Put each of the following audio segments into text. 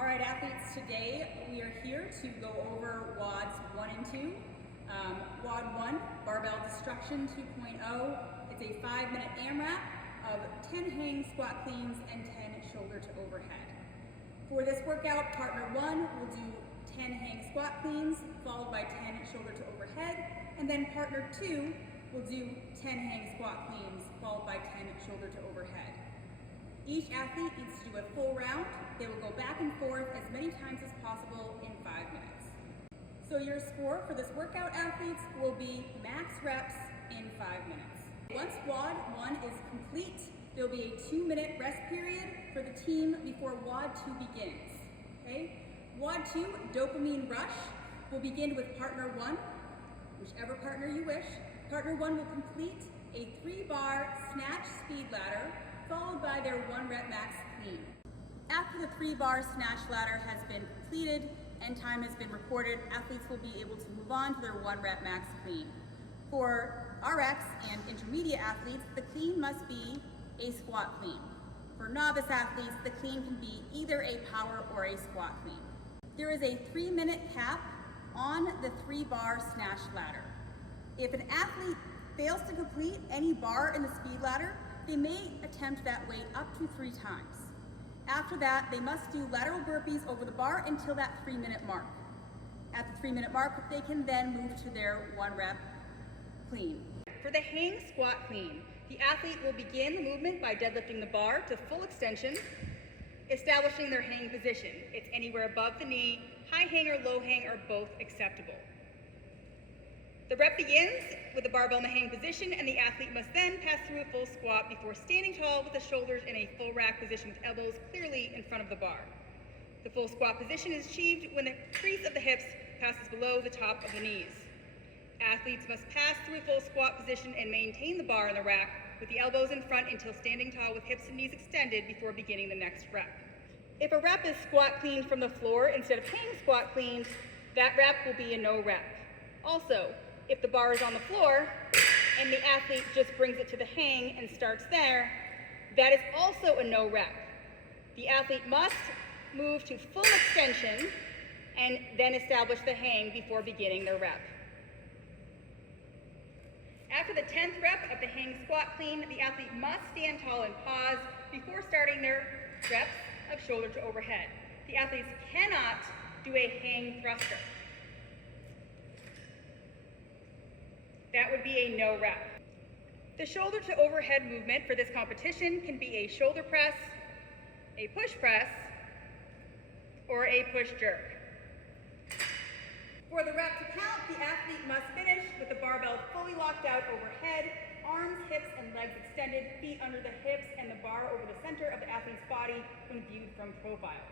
All right, athletes, today we are here to go over WODs 1 and 2. WOD 1, Barbell Destruction 2.0. It's a 5-minute AMRAP of 10 hang squat cleans and 10 shoulder to overhead. For this workout, partner 1 will do 10 hang squat cleans, followed by 10 shoulder to overhead, and then partner 2 will do 10 hang squat cleans, followed by 10 shoulder to overhead. Each athlete needs to do a full round. They will go back and forth as many times as possible in 5 minutes. So your score for this workout, athletes, will be max reps in 5 minutes. Once WOD 1 is complete, there will be a 2-minute rest period for the team before WOD 2 begins. Okay? WOD 2, Dopamine Rush, will begin with partner 1, whichever partner you wish. Partner 1 will complete a 3-bar snatch speed ladder, followed by their 1-rep max clean. After the 3-bar snatch ladder has been completed and time has been recorded, athletes will be able to move on to their 1-rep max clean. For RX and intermediate athletes, the clean must be a squat clean. For novice athletes, the clean can be either a power or a squat clean. There is a 3-minute cap on the 3-bar snatch ladder. If an athlete fails to complete any bar in the speed ladder, they may attempt that weight up to 3 times. After that, they must do lateral burpees over the bar until that 3-minute mark. At the 3-minute mark, they can then move to their 1-rep clean. For the hang squat clean, the athlete will begin the movement by deadlifting the bar to full extension, establishing their hang position. It's anywhere above the knee, high hang or low hang are both acceptable. The rep begins with the barbell in the hang position, and the athlete must then pass through a full squat before standing tall with the shoulders in a full rack position with elbows clearly in front of the bar. The full squat position is achieved when the crease of the hips passes below the top of the knees. Athletes must pass through a full squat position and maintain the bar in the rack with the elbows in front until standing tall with hips and knees extended before beginning the next rep. If a rep is squat cleaned from the floor instead of hang squat cleaned, that rep will be a no rep. Also, if the bar is on the floor and the athlete just brings it to the hang and starts there, that is also a no rep. The athlete must move to full extension and then establish the hang before beginning their rep. After the 10th rep of the hang squat clean, the athlete must stand tall and pause before starting their reps of shoulder to overhead. The athletes cannot do a hang thruster. That would be a no rep. The shoulder to overhead movement for this competition can be a shoulder press, a push press, or a push jerk. For the rep to count, the athlete must finish with the barbell fully locked out overhead, arms, hips, and legs extended, feet under the hips, and the bar over the center of the athlete's body when viewed from profile.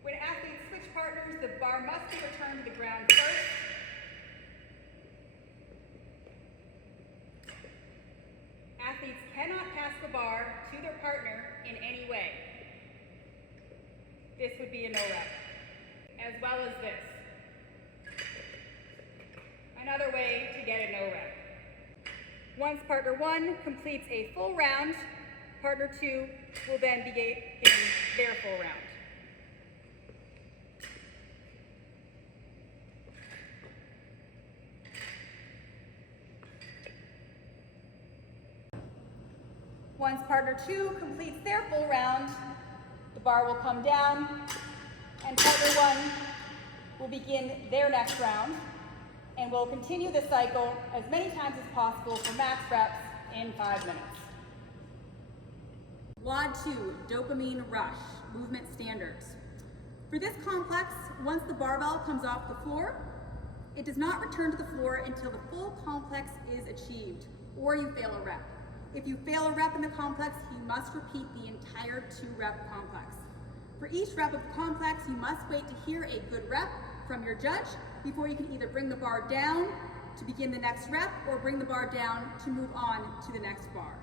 When athletes switch partners, the bar must be returned to the ground first. Athletes cannot pass the bar to their partner in any way. This would be a no rep, as well as this. Another way to get a no rep. Once partner 1 completes a full round, partner 2 will then begin their full round. Once partner 2 completes their full round, the bar will come down and partner 1 will begin their next round, and we'll continue the cycle as many times as possible for max reps in 5 minutes. WOD 2, Dopamine Rush, movement standards. For this complex, once the barbell comes off the floor, it does not return to the floor until the full complex is achieved, or you fail a rep. If you fail a rep in the complex, you must repeat the entire 2-rep complex. For each rep of the complex, you must wait to hear a good rep from your judge before you can either bring the bar down to begin the next rep or bring the bar down to move on to the next bar.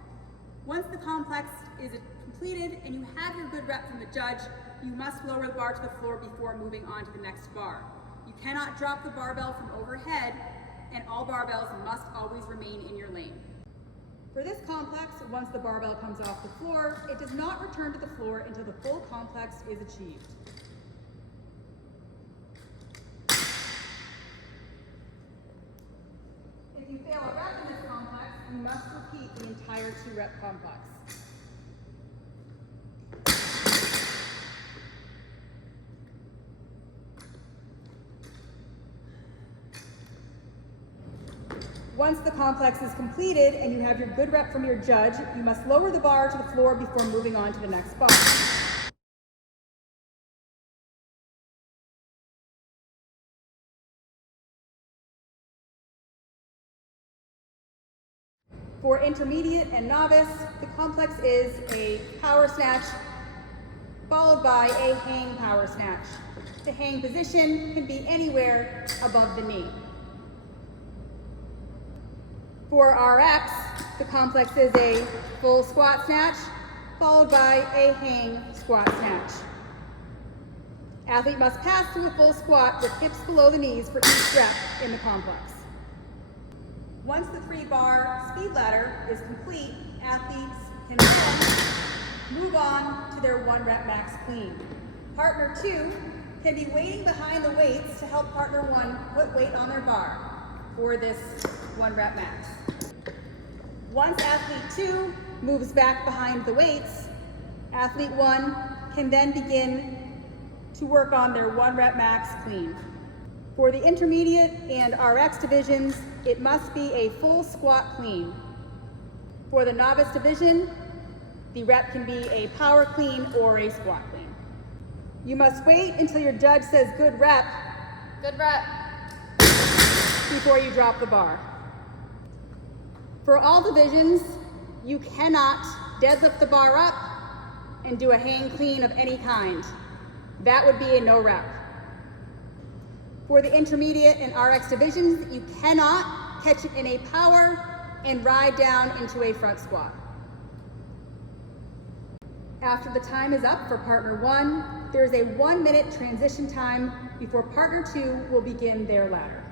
Once the complex is completed and you have your good rep from the judge, you must lower the bar to the floor before moving on to the next bar. You cannot drop the barbell from overhead, and all barbells must always remain in your lane. For this complex, once the barbell comes off the floor, it does not return to the floor until the full complex is achieved. If you fail a rep in this complex, you must repeat the entire 2-rep complex. Once the complex is completed and you have your good rep from your judge, you must lower the bar to the floor before moving on to the next bar. For intermediate and novice, the complex is a power snatch followed by a hang power snatch. The hang position can be anywhere above the knee. For RX, the complex is a full squat snatch followed by a hang squat snatch. Athlete must pass through a full squat with hips below the knees for each rep in the complex. Once the 3-bar speed ladder is complete, athletes can then move on to their 1-rep max clean. Partner 2 can be waiting behind the weights to help partner 1 put weight on their bar for this 1-rep max. Once athlete 2 moves back behind the weights, athlete 1 can then begin to work on their 1-rep max clean. For the intermediate and RX divisions, it must be a full squat clean. For the novice division, the rep can be a power clean or a squat clean. You must wait until your judge says good rep, before you drop the bar. For all divisions, you cannot deadlift the bar up and do a hang clean of any kind. That would be a no rep. For the intermediate and RX divisions, you cannot catch it in a power and ride down into a front squat. After the time is up for partner 1, there is a 1-minute transition time before partner 2 will begin their ladder.